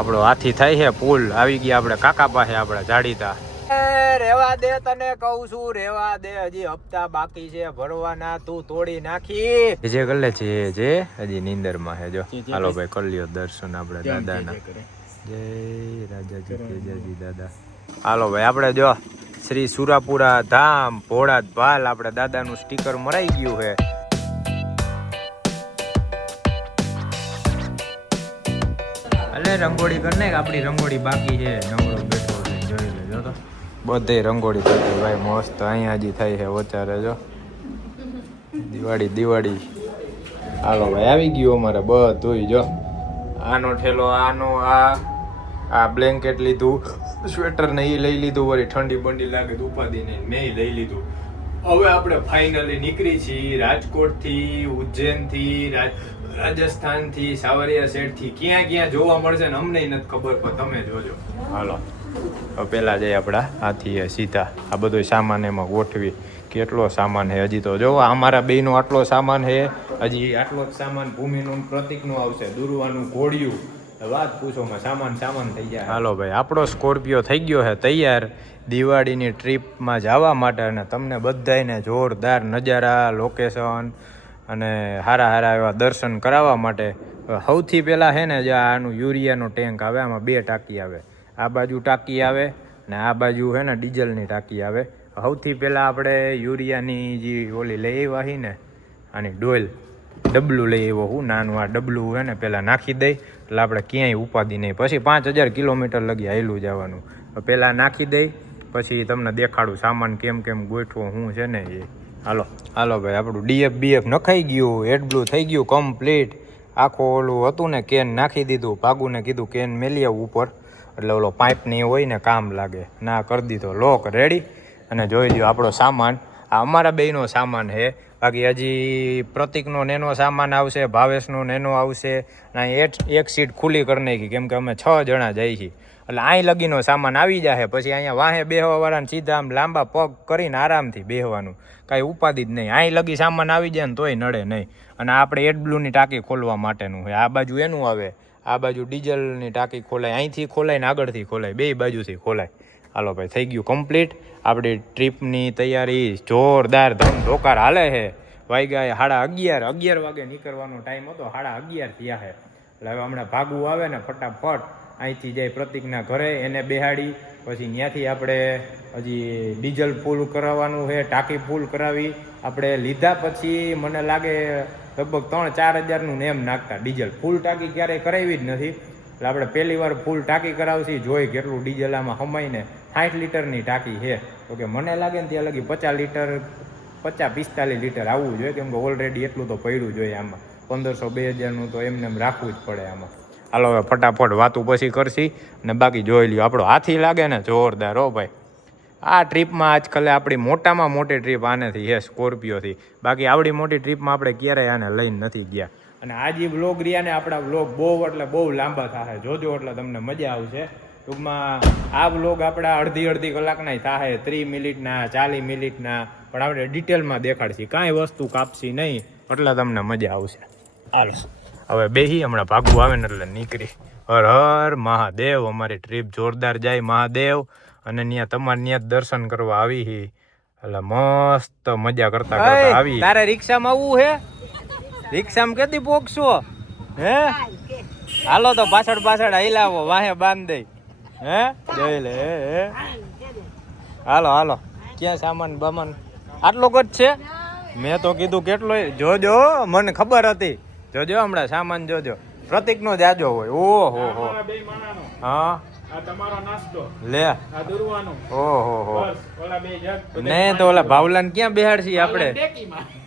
આપણો હાથી થાય છે પુલ આવી ગયા આપણે કાકા પાસે આપણે જાડીતા રેવા દે તને કહું છું રેવા દે હજી હપ્તા બાકી છે ભરવાના તું તોડી નાખી જે ગલે છે જે હજી નીંદર માં છે જો હાલો ભાઈ કરી લ્યો દર્શન આપણે દાદાના જય રાજાજી તેજાજી દાદા હાલો ભાઈ આપણે જો શ્રી સુરાપુરા ધામ ભોળાત ભાલ આપણે દાદાનું સ્ટીકર મરાઈ ગયું છે અલે રંગોળી કર ને આપણી રંગોળી બાકી છે નવરો બેઠો છે જોઈ લેજો તો બધે રંગોળી કરતી ભાઈ મસ્ત અહીંયા હજી થાય છે વચારે જો દિવાળી હાલો ભાઈ આવી ગયું અમારે બધું જો આનો ઠેલો આનો આ બ્લેન્કેટ લીધું સ્વેટર ને એ લઈ લીધું વળી ઠંડી બંડી લાગે તો ઉપાદી નહીં મેં લઈ લીધું હવે આપણે ફાઇનલી નીકળી છીએ રાજકોટથી ઉજ્જૈનથી રાજસ્થાનથી સાવરિયા સેઠથી ક્યાં જોવા મળશે ને અમને નથી ખબર પણ તમે જોજો હાલો પેલા જઈએ આપણા હાથી સીધા આ બધો સામાન એમાં ગોઠવી કેટલો સામાન છે હજી તો જો અમારા બેનો આટલો સામાન છે હજી આટલો જ સામાન ભૂમિનું પ્રતિકનું આવશે દુરવાનું ઘોડિયું વાત પૂછોમાં સામાન થઈ જાય હાલો ભાઈ આપણો સ્કોર્પિયો થઈ ગયો છે તૈયાર દિવાળીની ટ્રીપમાં જવા માટે અને તમને બધાને જોરદાર નજારા લોકેશન અને સારા એવા દર્શન કરાવવા માટે સૌથી પહેલાં છે ને જે આનું યુરિયાનો ટેન્ક આવે આમાં 2 ટાંકી આવે આ બાજુ ટાંકી આવે અને આ બાજુ છે ને ડીઝલની ટાંકી આવે સૌથી પહેલાં આપણે યુરિયાની જે ઓલી લઈ આવ્યા ને આની ડોલ ડબલું લઈ આવ્યો હું નાનું આ ડબલું છે ને પહેલાં નાખી દઈ એટલે આપણે ક્યાંય ઉપાદી નહીં પછી 5000 કિલોમીટર લગી હાયલું જવાનું પહેલાં નાખી દઈ પછી તમને દેખાડું સામાન કેમ ગોઠવો હું છે ને એ હાલો ભાઈ આપણું ડીએફ નખાઈ ગયું એડબ્લુ થઈ ગયું કમ્પ્લીટ આખો ઓલું હતું ને કેન નાખી દીધું ભાગુને કીધું કેન મેલી આવું ઉપર એટલે ઓલો પાઇપની હોય ને કામ લાગે ના કરી દીધો લોક રેડી અને જોઈ લ્યો આપણો સામાન આ અમારા બેયનો સામાન છે બાકી હજી પ્રતિકનો નેનો સામાન આવશે ભાવેશનો નેનો આવશે અને એક સીટ ખુલ્લી કરી નાખી કેમ કે અમે 6 જણા જઈએ છીએ એટલે અહીં લગીનો સામાન આવી જાય પછી અહીંયા વાહે બેહવાવાળાને સીધા આમ લાંબા પગ કરીને આરામથી બેહવાનું કાંઈ ઉપાધિ જ નહીં અહીં લગી સામાન આવી જાય ને તોય નડે નહીં અને આપણે એડબ્લુની ટાંકી ખોલવા માટેનું હોય આ બાજુ એનું આવે આ બાજુ ડીઝલની ટાંકી ખોલાય અહીંથી ખોલાય ને આગળથી ખોલાય 2 બાજુથી ખોલાય હાલો ભાઈ થઈ ગયું કમ્પ્લીટ આપણી ટ્રીપની તૈયારી જોરદાર ધમધોકાર હાલે છે વાગ્યા 11:30 વાગે નીકળવાનો ટાઈમ હતો 11:30 થયા છે એટલે હવે હમણાં ભાગવું આવે ને ફટાફટ અહીંથી જાય પ્રતિકના ઘરે એને બેહાડી પછી ત્યાંથી આપણે હજી ડીઝલ ફૂલ કરાવવાનું છે ટાંકી ફૂલ કરાવી આપણે લીધા પછી મને લાગે લગભગ 3-4 હજારનું નેમ નાખતા ડીઝલ ફૂલ ટાંકી ક્યારેય કરાવી જ નથી એટલે આપણે પહેલી વાર ફૂલ ટાંકી કરાવશી જોઈ કેટલું ડીઝલ આમાં સમાઈને 60 લીટરની ટાંકી છે તો કે મને લાગે ને ત્યાં લગી 50-45 લીટર આવવું જોઈએ કેમ કે ઓલરેડી એટલું તો પડ્યું જોઈએ આમાં 1500-2000નું તો એમને રાખવું જ પડે આમાં હાલો હવે ફટાફટ વાતું પછી કરશી ને બાકી જોઈ લ્યો આપણો હાથી લાગે ને જોરદાર હો ભાઈ આ ટ્રીપમાં આજકાલે આપણી મોટામાં મોટી ટ્રીપ આનેથી છે સ્કોર્પિયોથી બાકી આવડી મોટી ટ્રીપમાં આપણે ક્યારેય આને લઈને નથી ગયા અને આ જે વ્લોગ રહ્યા ને આપણા વ્લોગ બહુ લાંબા થાય જોજો એટલે તમને મજા આવશે ટૂંકમાં આ વ્લોગ આપણા અડધી કલાકના થાય 30 મિનિટના 40 મિનિટના પણ આપણે ડિટેલમાં દેખાડશી કાંઈ વસ્તુ કાપશી નહીં એટલે તમને મજા આવશે હાલો હવે બેહી હમણાં ભાગવું આવે ને એટલે નીકળી હર હર મહાદેવ અમારી ટ્રીપ જોરદાર જાય મહાદેવ અને ત્યાં તમારે ત્યાં દર્શન કરવા આવી હી એટલે મસ્ત મજા કરતા આવી તારે રિક્ષામાં આવવું હે રિક્ષામાં કેદી પોકશો હે હાલો તો પાછળ હિલાવો વાહે બાંધ દઈ હે જોઈ લે હાલો ક્યાં સામાન બામાન આટલો જ છે મેં તો કીધું કેટલો જોજો મને ખબર હતી જોજો હમણાં સામાન જોજો પ્રતિકનો જાજો હોય ઓહો હા આ તમારો નાસ્તો લે આ દુરવાનો ઓહો ઓલા બે જગ ને તો ઓલા ભાવલાને ક્યાં બેહાડશી આપણે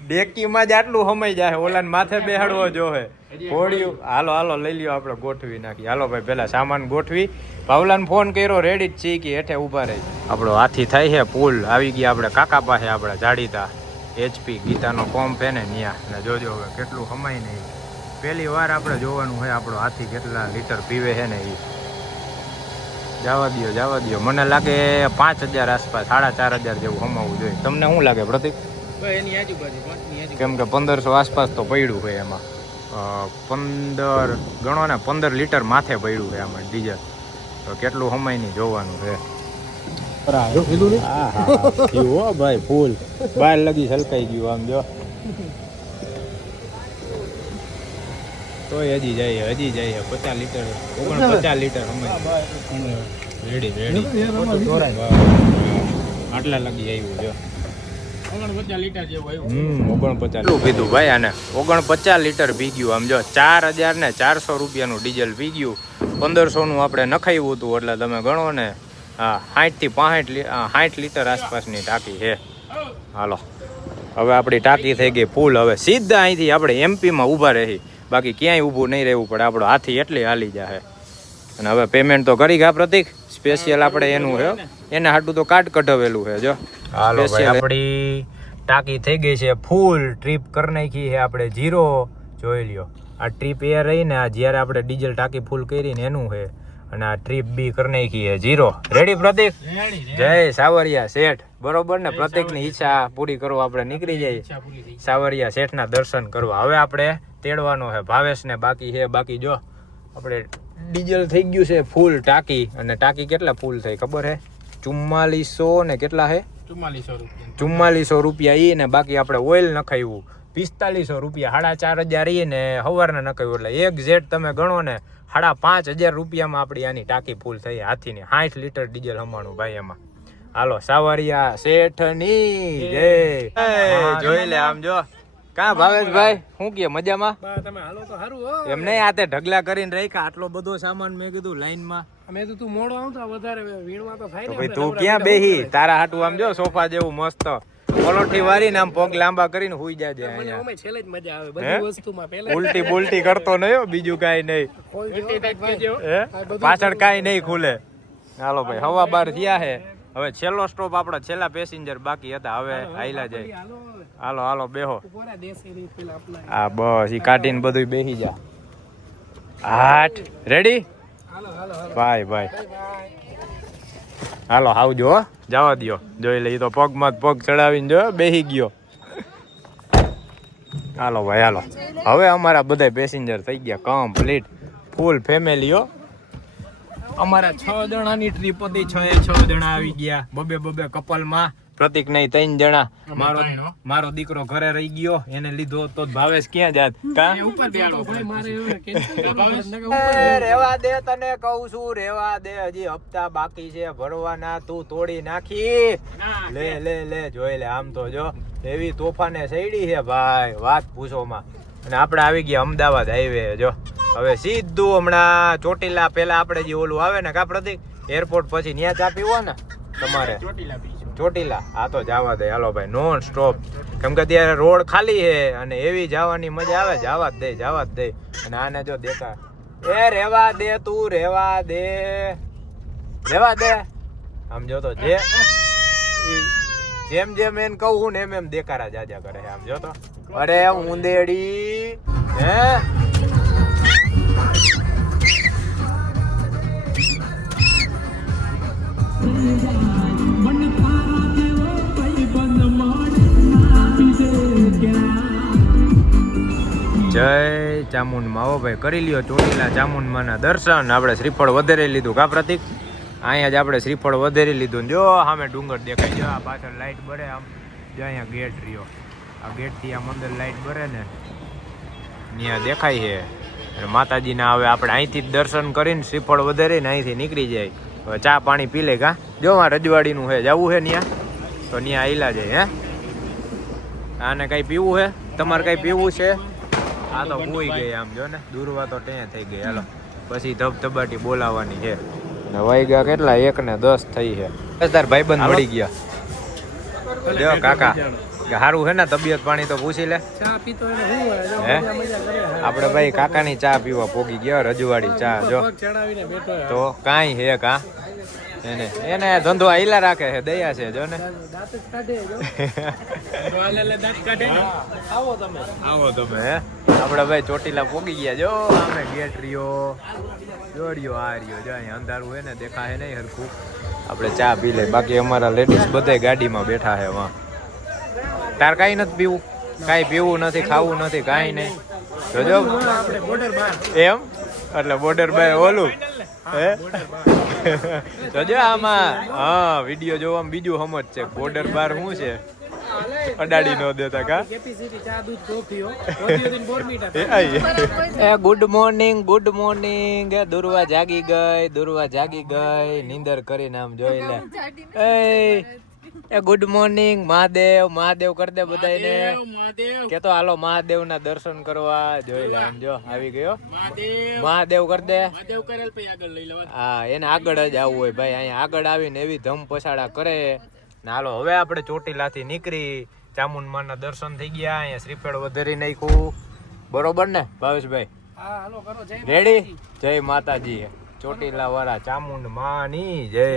ડેકીમાં જ આટલું સમય જાય ઓલાને માથે બેહાડવો જોહે ઘોડિયું હાલો લઈ લ્યો આપણે ગોઠવી નાખી હાલો ભાઈ પેલા સામાન ગોઠવી ભાવલાને ફોન કર્યો રેડી જ છીએ કે હેઠે ઊભા રહી આપણો હાથી થાય છે પુલ આવી ગયા આપણે કાકા પાસે આપણે જાડીતા HP ગીતાનો પંપ હે ને ત્યાં ને જોજો હવે કેટલું સમય નહીં પહેલી વાર આપણે જોવાનું હોય આપણો હાથી કેટલા લીટર પીવે છે ને એ જવા દો મને લાગે 5000 આસપાસ 4500 જેવું હમાવવું જોઈએ તમને શું લાગે પ્રતિક એની આજુબાજુ કેમ કે 1500 આસપાસ તો પડ્યું હોય એમાં 15 ગણો ને 15 લીટર માથે પડ્યું છે આમાં ડીઝલ. તો કેટલું સમય નહીં જોવાનું છે. ભાઈ ફૂલ બહાર લગી છલકાઈ ગયું આમ જો. તોય હજી જાય 50 લીટર 49 લીટર રેડી આટલા લગી આવ્યું જો. 49 લીટર જેવું આવ્યું. 49 પીધું ભાઈ આને 49 લીટર પી ગયું આમ જો. 4,400 રૂપિયાનું ડીઝલ પી ગયું. 1500 નું આપણે નખાવ્યું હતું એટલે તમે ગણો ને. હા 60 થી 65 લીટર આસપાસની ટાંકી છે. હાલો હવે આપણી ટાંકી થઈ ગઈ ફૂલ. હવે સીધા અહીંથી આપણે એમપીમાં ઊભા રહી, બાકી ક્યાંય ઊભું નહીં રહેવું પડે. આપણો હાથી એટલી હાલી જાય. અને હવે પેમેન્ટ તો કરી ગયા પ્રતિક. સ્પેશિયલ આપણે એનું છે, એના હાટું તો કાર્ડ કઢાવેલું છે જો. હાલો ભાઈ આપણી ટાંકી થઈ ગઈ છે ફૂલ. ટ્રીપ કરી નાખી છે આપણે 0. જોઈ લ્યો આ ટ્રીપ એ રહી ને, આ જ્યારે આપણે ડીઝલ ટાંકી ફૂલ કરીને એનું છે. અને આ ટ્રીપ બી કરી નાખી છે 0. રેડી પ્રતિક? જય સાવરિયા શેઠ. બરોબર ને? પ્રતિકની ઈચ્છા પૂરી કરવા આપણે નીકળી જઈએ સાવરિયા શેઠના દર્શન કરવા. હવે આપણે તેડવાનો છે ભાવેશને. બાકી જો આપણે ડીઝલ થઈ ગયું છે ફૂલ ટાંકી. અને ટાંકી કેટલા ફૂલ થઈ ખબર છે? 4400 ને કેટલા છે? 4400 રૂપિયા ઈ ને. બાકી આપણે ઓઇલ નખાવ્યું 4500 રૂપિયા. 4500 ઈ ને સવારના નખાવ્યું એટલે એક જેટ તમે ગણો ને 5500 રૂપિયામાં આપણી આની ટાંકી ફૂલ થઈ હાથીની. 60 લીટર ડીઝલ હમાણું ભાઈ એમાં. હાલો સાવરિયા શેઠની જય. જોઈ લે આમ જો. કા ભાવેશભાઈ શું કે મજામાં? તમે હાલો તો સારું હો. એમ નહીં આતે ઢગલા કરીને રાખ્યા આટલો બધો સામાન. મેં કીધું લાઈનમાં મેં તો તું મોડો આવતો વધારે વીણવા તો થાય ને. ભાઈ તું ક્યાં બેહી? તારા હાટું આમ જો સોફા જેવું મસ્ત પલોઠી વારીને આમ પગ લાંબા કરીને હુઈ જાજે અહીંયા. મને છેલ્લે જ મજા આવે બધી વસ્તુમાં. પહેલા ઉલટી બોલટી કરતો નહીં હો, બીજું કાઈ નહીં. પાછળ કાઈ નહીં ખુલે. હાલો ભાઈ હવા બાર થયા હે. હવે છેલ્લો સ્ટોપ આપણા છેલ્લા પેસેન્જર બાકી હતા. હવે આઈલા જાય. હાલો બેહો. હા બસ ઈ કાઢીને બધું બેસી જા. હાટ રેડી બાય. હાલો આવજો હો. જવા દો. જોઈ લે તો પગમાં પગ ચડાવીને જો બેસી ગયો. હાલો ભાઈ હાલો. હવે અમારા બધા પેસેન્જર થઈ ગયા કમ્પ્લીટ ફૂલ ફેમિલી હો. અમારા 6 જણાની ટ્રીપ હતી. 6 જણા આવી ગયા. બબે કપલમાં. પ્રતિક નહીં 3 જણા. મારો દીકરો ઘરે રહી ગયો. એને લીધો તો ભાવેશ ક્યાં જાત? રેવા દે, તને કહું છું રેવા દે. હજી હપ્તા બાકી છે ભરવાના. તું તોડી નાખી. લે જોઈ લે. આમ તો જો એવી તોફાને સૈડી છે ભાઈ વાત પૂછોમાં. અને આપણે આવી ગયા અમદાવાદ હાઈવે જો. હવે સીધું હમણાં ચોટીલા. પેલા આપણે જે ઓલું આવે ને કા પ્રતિક એરપોર્ટ પછી ત્યાં ચા પીવો ને તમારે ચોટીલા. હા તો જવા દે. હાલો ભાઈ નોન સ્ટોપ. કેમ કે અત્યારે રોડ ખાલી છે અને એવી જવાની મજા આવે. જવા જ દે. અને આને જો દેખા એ રેવા દે તું રેવા દે. આમ જો તો જેમ એને કહું ને એમ દેખારા જાજા કરે આમ જો તો. અરે ઊંદેડી હે. જય ચામુંડમાં. આવો ભાઈ કરી લ્યો ચોટીલા ચામુંડમાના દર્શન. આપણે શ્રીફળ વધેરી લીધું કા પ્રતિક? અહીંયા જ આપણે શ્રીફળ વધેરી લીધું. જો સામે ડુંગર દેખાય. જો આ પાછળ લાઈટ બરે આમ. જો અહીંયા ગેટ રહ્યો. આ ગેટથી આમ અંદર લાઈટ બરે ને ત્યાં દેખાય છે. અને માતાજીના હવે આપણે અહીંથી જ દર્શન કરીને શ્રીફળ વધેરીને અહીંથી નીકળી જાય. હવે ચા પાણી પી લે કા? જો આ રજવાડીનું છે જવું છે ત્યાં તો ત્યાં આઈલા જાય. હે આને કઈ પીવું છે? તમારે કઈ પીવું છે? આ તો ભૂઈ ગઈ આમ જો ને. દૂરવા તો ત્યાં થઈ ગઈ. હાલો પછી ધબધબાટી બોલાવવાની છે. ને વાગ્યા કેટલા? 1:10 થઈ છે. તાર ભાઈબંધ મળી ગયા. જો કાકા સારું છે ને? તબિયત પાણી તો પૂછી લે. હે આપણે ભાઈ કાકાની ચા પીવા પોગી ગયા. રજવાડી ચા જો તો કાંઈ હે કા? એને ધંધો આઈલા રાખે છે. દયા છે જો ને. આવો તમે હે. આપણે ભાઈ ચોટીલા પોગી ગયા. જો અમે ગેટ રહ્યો જોડ્યો આ રહ્યો. જો અહીંયા અંધારું હે ને દેખાય નહીં હરખું. આપણે ચા પી લે. બાકી અમારા લેડીઝ બધા ગાડીમાં બેઠા છે. વાં તાર કાંઈ નથી પીવું? કાંઈ પીવું નથી, ખાવું નથી, કાંઈ નહીં. જોજો આપણે બોર્ડર બહાર એમ એટલે બોર્ડર બાય ઓલું હે જોજો આમાં હા વિડીયો જોવામાં બીજું સમજ છે બોર્ડર બાર શું છે અડાડી ન દેતા કા કેપેસિટી ચા દૂધ કોફીઓ ઓડિયોદિન બોર્મીટા એ ગુડ મોર્નિંગ એ દુર્વા જાગી ગઈ નીંદર કરીને આમ જોઈ લે એ ગુડ મોર્નિંગ મહાદેવ કર દે બધાને કે તો હાલો મહાદેવ ના દર્શન કરવા જોઈ લે આમ જો આવી ગયો મહાદેવ કર દે હા એને આગળ જ આવવું હોય ભાઈ અહીંયા આગળ આવીને એવી ધમ પછાડા કરે ને હાલો હવે આપણે ચોટીલાથી નીકળી ચામુંડમાના દર્શન થઈ ગયા અહીંયા શ્રીફળ વધારી નાખ્યું બરોબર ને ભાવેશભાઈ હા હાલો કરો જય રેડી જય માતાજી ચોટીલા વાળા ચામુંડ માની જય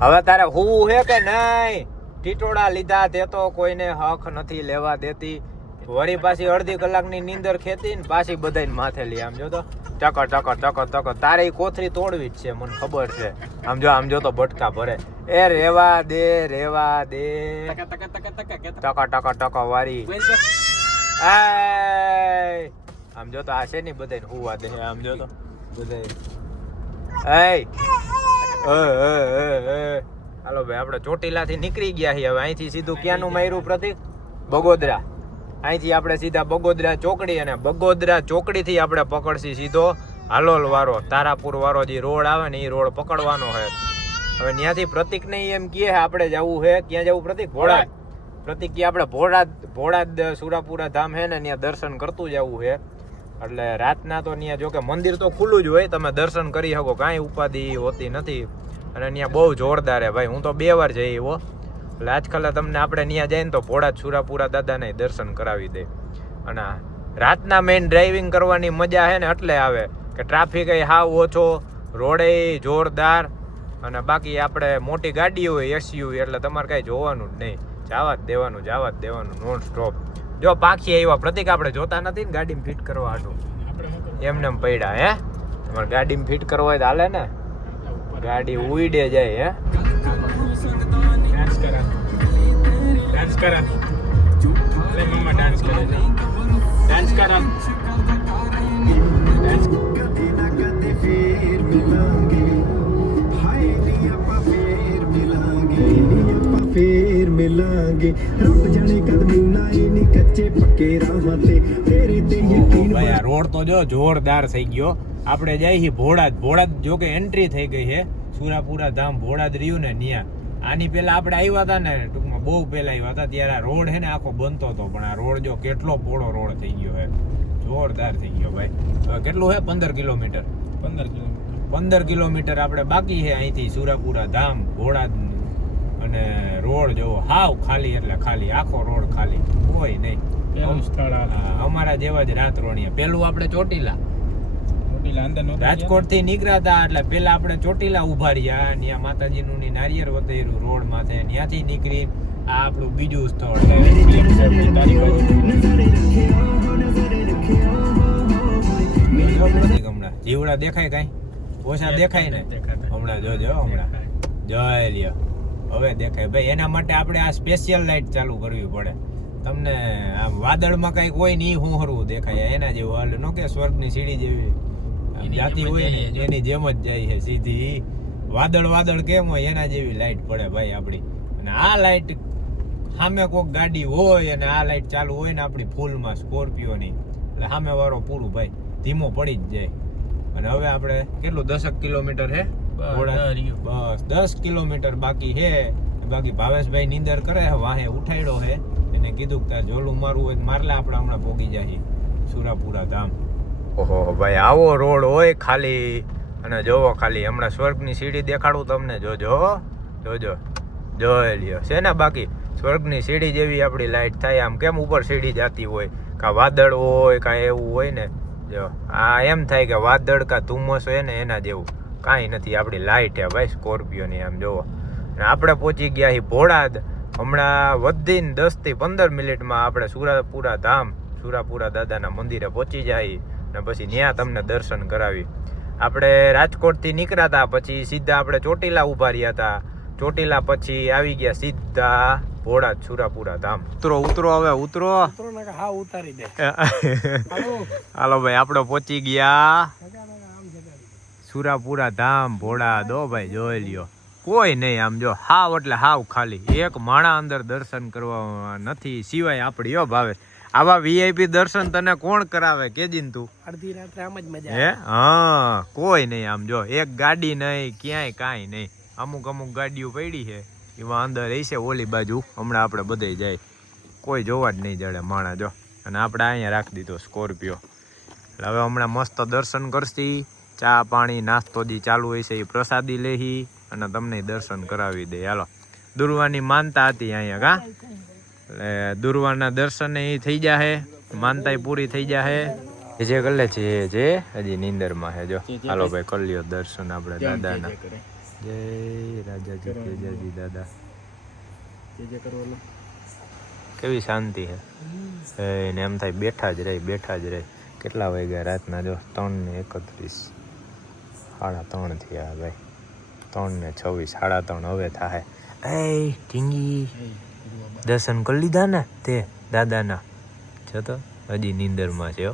હવે તારે હું હે કે નહીં ટીટોડા લીધા તે તો કોઈને હક નથી લેવા દેતી વળી પાછી અડધી કલાકની નીંદર ખેતી ને પાછી બધાને માથે લી આમ જો તો ટક તારે ઈ કોથરી તોડવી જ છે મને ખબર છે આમ જો તો બટકા ભરે એ રેવા દે ટક વારી આમ જો તો આ છે ને બધાને હુવા દે આમ જો તો બધાય હાલો ભાઈ આપણે ચોટીલા થી નીકળી ગયા છીએ હવે અહીંથી સીધું ક્યાંનું માર્યું પ્રતિક બગોદરા અહીંથી આપણે સીધા બગોદરા ચોકડી અને બગોદરા ચોકડી થી આપણે પકડશી સીધો હાલોલ વાળો તારાપુર વાળો જે રોડ આવે ને એ રોડ પકડવાનો છે હવે ત્યાંથી પ્રતિક ને એમ કહે આપણે જવું છે ક્યાં જવું પ્રતિક ભોળાદ પ્રતિક કે આપણે ભોળાદ સુરાપુરા ધામ છે ને ત્યાં દર્શન કરતું જવું છે એટલે રાતના તો ત્યાં જો કે મંદિર તો ખુલ્લું જ હોય તમે દર્શન કરી શકો કાંઈ ઉપાધિ હોતી નથી અને ત્યાં બહુ જોરદાર હે ભાઈ હું તો 2 વાર જઈ એવો એટલે આજકાલ તમને આપણે ત્યાં જઈને તો ભોળાદ સુરાપુરા દાદાને દર્શન કરાવી દે અને રાતના મેઇન ડ્રાઇવિંગ કરવાની મજા છે ને એટલે આવે કે ટ્રાફિક હાવ ઓછો રોડે જોરદાર અને બાકી આપણે મોટી ગાડી હોય એસયુવી એટલે તમારે કાંઈ જોવાનું જ નહીં જવા જ દેવાનું નોન સ્ટોપ જો પાખી આવ્યા પ્રતિક આપણે જોતા નથી ને ગાડીમાં ફિટ કરવા હાટું એમને પડ્યા હે તમારે ગાડીમાં ફિટ કરવા હોય તો હાલે ને ગાડી ઉઈડે જાય ਫੇਰ ਮਿਲਾਂਗੇ ਰੱਬ ਜਾਣੇ ਕਦ ਮਿਲਣਾ ਏ ਨੀ ਕੱਚੇ ਪੱਕੇ ਰਾਹਾਂ ਤੇ ਤੇਰੇ ਤੇ ਯਕੀਨ ભાઈ આ રોડ તો જો જોરદાર થઈ ગયો આપણે જઈ હી ભોળાદ જો કે એન્ટ્રી થઈ ગઈ છે સુરાપુરા ધામ ભોળાદ રહ્યું ને ન્યા આની પેલા આપણે આવ્યા હતા ને ટૂંકમાં બહુ પેલા આવ્યા હતા ત્યારે આ રોડ છે ને આખો બનતો હતો પણ આ રોડ જો કેટલો પોળો રોડ થઈ ગયો છે જોરદાર થઈ ગયો ભાઈ હવે કેટલું છે 15 કિલોમીટર 15 કિલોમીટર આપણે બાકી છે અહીંથી સુરાપુરા ધામ ભોળાદ અને રોડ જો હાવ ખાલી એટલે ખાલી આખો રોડ ખાલી કોઈ નહીં અમારા જેવા જ રાત રોણીયા પેલું આપણે ચોટીલા રાજકોટ થી નીકળ્યા હતા એટલે પેલા આપણે ચોટીલા ઉભા રહ્યા ત્યાં માતાજીનું ની નારિયેળ વધેરું રોડ માથે ત્યાંથી નીકળી આ આપણું બીજું સ્થળ હમણાં જીવડા દેખાય કઈ ઓછા દેખાય ને હમણાં જોજો હમણાં જય લ્યો હવે દેખાય ભાઈ એના માટે આપણે આ સ્પેશિયલ લાઇટ ચાલુ કરવી પડે તમને આ વાદળમાં કઈક હોય ને હું હરવું દેખાય એના જેવું હાલ નો કે સ્વર્ગની સીડી જેવી જાતી હોય ને એની જેમ જ જાય છે સીધી વાદળ કેમ હોય એના જેવી લાઇટ પડે ભાઈ આપણી અને આ લાઇટ સામે કોઈક ગાડી હોય અને આ લાઇટ ચાલુ હોય ને આપણી ફૂલમાં સ્કોર્પિયોની એટલે સામે વાળો પૂરું ભાઈ ધીમો પડી જ જાય અને હવે આપણે કેટલું 10 કિલોમીટર છે બસ 10 કિલોમીટર બાકી છે બાકી ભાવેશભાઈ નીંદર કરે વાહે ઉઠાડ્યો છે એને કીધું કે તાર જોલું મારવું હોય મારલે આપણે હમણાં પોગી જાય સુરાપુરા ધામ ઓહો ભાઈ આવો રોડ હોય ખાલી અને જોવો ખાલી હમણાં સ્વર્ગની સીડી દેખાડું તમને જોજો જોઈ લ્યો છે ને બાકી સ્વર્ગની સીડી જેવી આપણી લાઈટ થાય આમ કેમ ઉપર સીડી જતી હોય કાં વાદળ હોય કાં એવું હોય ને જો આ એમ થાય કે વાદળ કાં ધુમ્મસ હોય ને એના જેવું કાંઈ નથી આપણી લાઈટ હે ભાઈ સ્કોર્પિયોની આમ જોવો અને આપણે પહોંચી ગયા છીએ ભોળાદ હમણાં વધીને 10 થી 15 મિનિટમાં આપણે સુરાપુરા દાદાના મંદિરે પહોંચી જાય ને પછી ત્યાં તમને દર્શન કરાવી આપણે રાજકોટથી નીકળ્યા હતા પછી સીધા આપણે ચોટીલા ઊભા રહ્યા હતા ચોટીલા પછી આવી ગયા સીધા ભોળા સુરાપુરા ધામ. ઉતરો હવે ઉતરો. હા ઉતારી દે. હાલો ભાઈ આપણે પહોંચી ગયા સુરાપુરા ધામ ભોળા દો ભાઈ, જોઈ લ્યો કોઈ નહીં આમ જો હાવ એટલે હાવ ખાલી એક માણા અંદર દર્શન કરવા નથી સિવાય આપડી હો ભાવે. આવા વીઆઈપી દર્શન તને કોણ કરાવે કેજીન તું? અડધી રાત્રે આમ જ મજા હે? હા કોઈ નહીં આમ જો એક ગાડી નહીં ક્યાંય કાંઈ નહીં. અમુક ગાડીઓ પડી છે એમાં અંદર હશે ઓલી બાજુ. હમણાં આપણે બધે જાય કોઈ જોવા જ નહીં જડે માણા જો. અને આપણે અહીંયા રાખી દીધો સ્કોર્પિયો. એટલે હવે હમણાં મસ્ત દર્શન કરશી. ચા પાણી નાસ્તો દી ચાલુ હોય છે એ પ્રસાદી લેહી અને તમને દર્શન કરાવી દે. હાલો દુર્વાની માનતા હતી અહીંયા કા, એટલે દુર્વાના દર્શન એ થઈ જાહે, માનતા પૂરી થઈ જાહે. જે કર લે છે જે હજી નીંદરમાં છે જો. હાલો ભાઈ કરી લ્યો દર્શન આપણે દાદાના. જય રાજાજી તેજાજી દાદા. કેવી શાંતિ છે ને એમ થાય બેઠા જ રહી. કેટલા વાગ્યા રાતના જો 3:31, 3:30 થયા ભાઈ. 3:26, 3:30 હવે થાય. એ ઢીંગી દર્શન કરી લીધા ને તે દાદાના? જો તો હજી નીંદરમાં છે.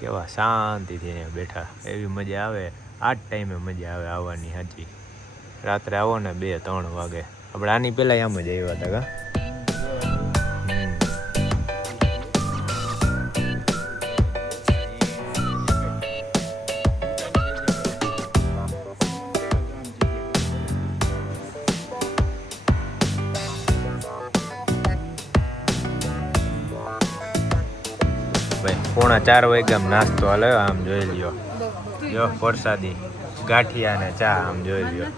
કેવા શાંતિથી અહીંયા બેઠા. એવી મજા આવે આ જ ટાઈમે મજા આવે આવવાની. સાચી રાત્રે આવો ને 2-3 વાગે. આપણે આની પહેલાં આમ જ આવ્યા હતા કા. ભાઈ 3:45 વાગ્યા નાસ્તો હાલે. આમ જોઈ લ્યો જો પ્રસાદી ગાંઠિયા ને ચા આમ જોઈ લ્યો.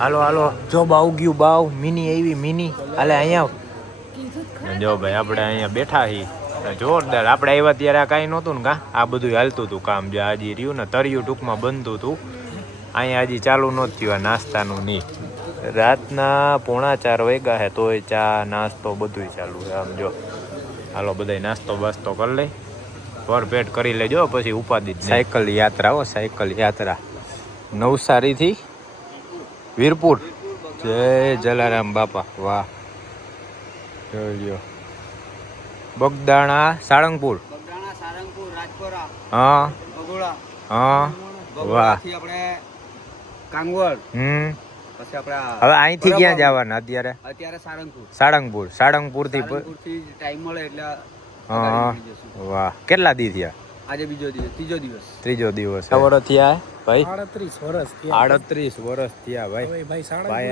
હાલો જો બાવ ગયું બાવ મિની આવી મિની. હાલે અહીંયા જો ભાઈ આપણે અહીંયા બેઠા હી જોરદાર. આપણે આવ્યા ત્યારે આ કાંઈ નહોતું ને કા, આ બધું હાલતું હતું કામ. જે હજી રહ્યું ને તરિયું ટૂંકમાં બનતું હતું. અહીંયા હજી ચાલુ નહોતું થયું આ નાસ્તાનું નહીં. રાતના 3:45 વાગ્યા છે તોય ચા નાસ્તો બધું ચાલુ છે આમ જો. હાલો બધાય નાસ્તો બાસ્તો કરી લે, ભરપેટ કરી લેજો પછી ઉપાધિ જ. સાયકલ યાત્રા નવસારીથી વીરપુર. જય જલારામ બાપા. વાહ જોઈ લ્યો. બગદાણા સાળંગપુર. હા હા વાહ. કાંગવડ. પછી આપણે હવે અહીંથી ક્યાં જવાના અત્યારે? સાળંગપુર થી ટાઈમ મળે એટલે. હા વાહ. કેટલા દી થયા? આજે ત્રીજો દિવસ. વર્ષ થયા ભાઈ? 38 વર્ષ થયા ભાઈ.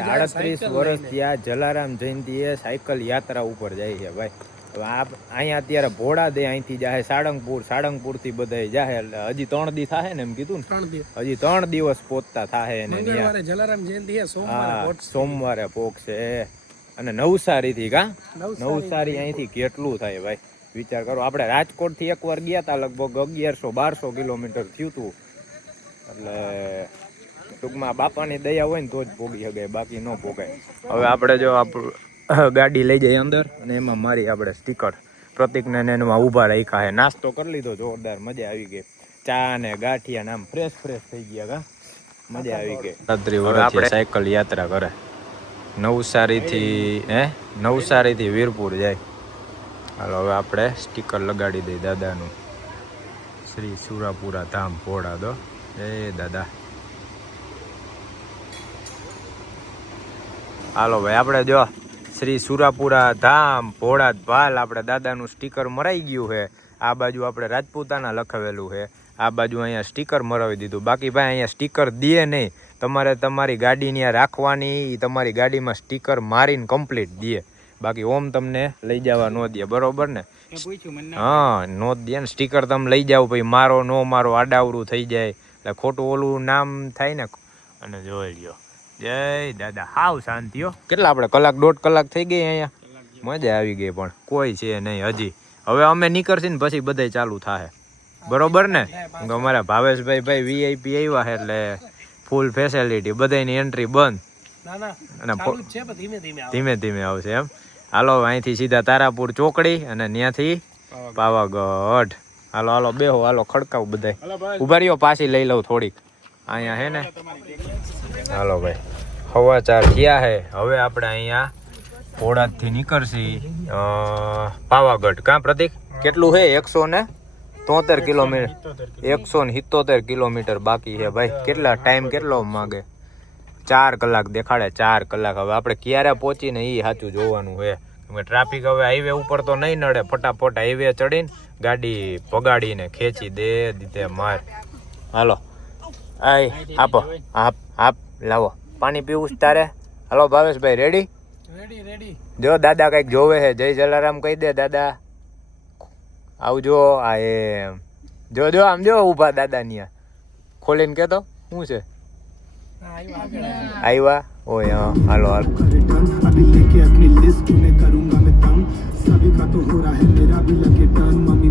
38 વર્ષ થયા. જલારામ જયંતિએ સાયકલ યાત્રા ઉપર જાય છે ભાઈ. અહીંયા અત્યારે ભોળા દે અહીંથી જાય સાળંગપુર થી બધા જાય. એટલે હજી 3 દી થાય ને એમ કીધું ને. હજી 3 દિવસ પહોંચતા થાય ને. જલારામ જયંતિ સોમવારે પોકશે. અને નવસારી થી કા, નવસારી અહીંથી કેટલું થાય ભાઈ વિચાર કરો. આપણે રાજકોટ થી એકવાર ગયા હતા, લગભગ 1100-1200 કિલોમીટર થયું હતું. એટલે ટૂંકમાં બાપાની દયા હોય ને તો જ પોગી શકાય, બાકી ન પોગાય. હવે આપણે જો ગાડી લઈ જઈએ અંદર અને એમાં મારી આપણે સ્ટીકર પ્રતિકને એમાં ઊભા રાખ્યા છે. નાસ્તો કરી લીધો જોરદાર, મજા આવી ગઈ. ચા ને ગાંઠિયા ને આમ ફ્રેશ થઈ ગયા કા, મજા આવી ગઈ. આપણે સાયકલ યાત્રા કરે નવસારીથી વીરપુર જાય. હાલો હવે આપણે સ્ટીકર લગાડી દઈએ દાદાનું. શ્રી સુરાપુરા ધામ ભોળા દો. એ દાદા હાલો ભાઈ આપણે જો શ્રી સુરાપુરા ધામ ભોળા ભાલ આપણે દાદાનું સ્ટીકર મરાઈ ગયું છે. આ બાજુ આપણે રાજપૂતાના લખાવેલું છે, આ બાજુ અહીંયા સ્ટીકર મરાવી દીધું. બાકી ભાઈ અહીંયા સ્ટીકર દે નહીં, તમારે તમારી ગાડીની રાખવાની. તમારી ગાડીમાં સ્ટીકર મારીને કમ્પ્લીટ દે, બાકી ઓમ તમને લઈ જવા ન દે. બરોબર ને? હા નો દે ને. સ્ટીકર તમે લઈ જાઓ પછી મારો નો મારો આડાવડું થઈ જાય એટલે ખોટું ઓલું નામ થાય ને. અને જોઈ લ્યો જય દાદા. હાવ શાંતિઓ. કેટલા આપણે 1.5 કલાક થઈ ગઈ અહીંયા, મજા આવી ગઈ. પણ કોઈ છે નહીં હજી. હવે અમે નીકળશે ને પછી બધા ચાલુ થાય. બરોબર ને? અમારા ભાવેશભાઈ વીઆઈપી આવ્યા છે એટલે ફૂલ ફેસિલિટી, બધાની એન્ટ્રી બંધ અને ધીમે ધીમે આવશે એમ. હાલો અહીંથી સીધા તારાપુર ચોકડી અને ત્યાંથી પાવાગઢ. હાલો બેહો, હાલો ખડકાવ બધા. ઉભા રહ્યો, પાછી લઈ લઉં થોડીક અહીંયા હે ને. હાલો ભાઈ 4:15 થયા હે. હવે આપણે અહીંયા ઘોડાથી નીકળશી પાવાગઢ. કાં પ્રતિક કેટલું છે? 173 કિલોમીટર, 177 કિલોમીટર બાકી છે ભાઈ. કેટલા ટાઈમ કેટલો માગે? 4 કલાક દેખાડે, 4 કલાક. હવે આપણે ક્યારે પહોંચીને એ સાચું જોવાનું છે. ટ્રાફિક હવે હાઈવે ઉપર તો નહીં નડે, ફટાફટ હાઈવે ચડીને ગાડી પગાડીને ખેંચી દે દીધે માર. હાલો આય આપો, આપ લાવો. પાણી પીવું છે તારે? હાલો ભાવેશભાઈ, રેડી? રેડી. જો દાદા કઈક જોવે છે. જય જલારામ કહી દે દાદા. આવજો. આ એમ જો આમ જો ઊભા દાદા ન્યા ખોલીને કેતો શું છે? આવ્યા ઓય. હાલો હાલો. अभी लेके अपनी लिस्ट में करूंगा मैं तंग सभी का तो हो रहा है मेरा भी लगे टर्न मम्मी